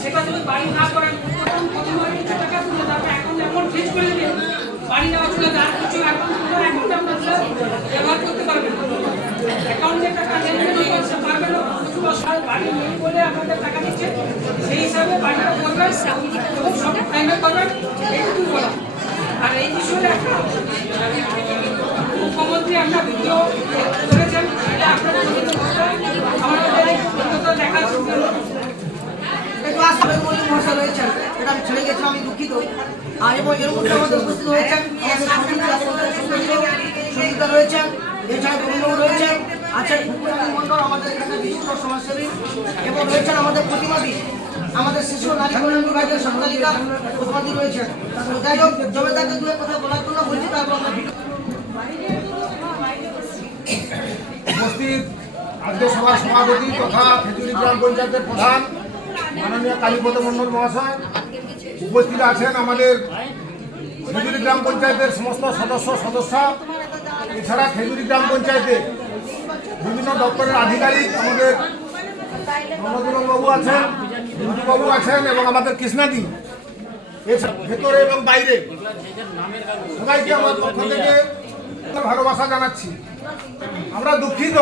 সেটা যদি বাড়ি না করেন টাকা তুলে তারপর এখন এমন করে দেবেন বাড়ি নেওয়া ছিল তার কিছু এখন ব্যবহার করতে পারবেন অ্যাকাউন্টে টাকা লেনদেন করতে পারবেন বাড়ি বলে আপনাদের টাকা দিচ্ছে সেই হিসাবে বাড়িটা করবেন এবং সব টাইমে করা আর এই বিষয়ে একটা মুখ্যমন্ত্রী একটা ভিডিও আর আমাদের মন্ডল বিশিষ্ট সমাজসেবী, এবং রয়েছেন আমাদের প্রতিমাদি আমাদের শিশু নারী কল্যাণ বিভাগের রয়েছেন। যাই হোক জমিদারকে দু কথা বলার জন্য বলছি উপস্থিত আজকে সভার সভাপতি তথা খেজুরি গ্রাম পঞ্চায়েতের প্রধান, মাননীয় কালীপদ মণ্ডল মহাশয় উপস্থিত আছেন আমাদের খেজুরি গ্রাম পঞ্চায়েতের সমস্ত সদস্য সদস্য। এছাড়া খেজুরি গ্রাম পঞ্চায়েতের বিভিন্ন দপ্তরের আধিকারিক আমাদের বাবু আছেন বাবু আছেন এবং আমাদের কৃষ্ণাদি ভেতরে এবং বাইরে সবাইকে আমার পক্ষ থেকে ভালোবাসা জানাচ্ছি। আমরা দুঃখিত